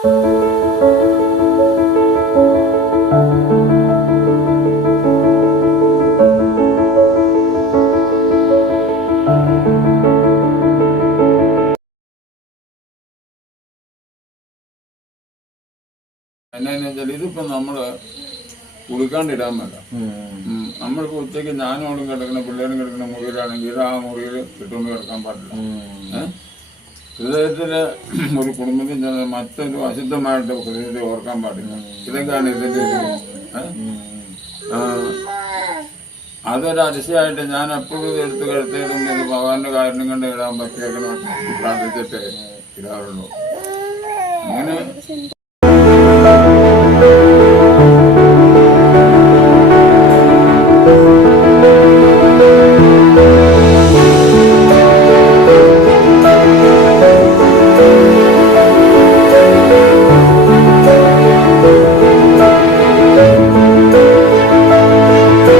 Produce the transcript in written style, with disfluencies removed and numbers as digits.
എന്നാന്ന് വെച്ചാൽ ഇതിപ്പോ നമ്മള് കുളിക്കാണ്ടിടാൻ വേണ്ട. നമ്മളിപ്പോ ഉച്ചയ്ക്ക് ഞാനോടും കിടക്കുന്ന പിള്ളേരും കിടക്കുന്ന മുറിയിലാണെങ്കിൽ ഇത് ആ മുറിയിൽ ഇട്ടുകൊണ്ട് കിടക്കാൻ പാടില്ല. ഹൃദയത്തില് ഒരു കുടുംബത്തിൽ ചെന്ന് മറ്റൊരു അശുദ്ധമായിട്ട് ഹൃദയത്തെ ഓർക്കാൻ പാടില്ല. ഇതൊക്കെയാണ് ഇതിന്റെ അതൊരു അതിശയമായിട്ട് ഞാൻ എപ്പോഴും എടുത്ത് കിടത്തിയതും ഇത് ഭഗവാന്റെ കാരണം കൊണ്ട് ഇടാൻ പറ്റിയേക്കണം പ്രാർത്ഥിച്ചിട്ട് ഇടാറുള്ളൂ. അങ്ങനെ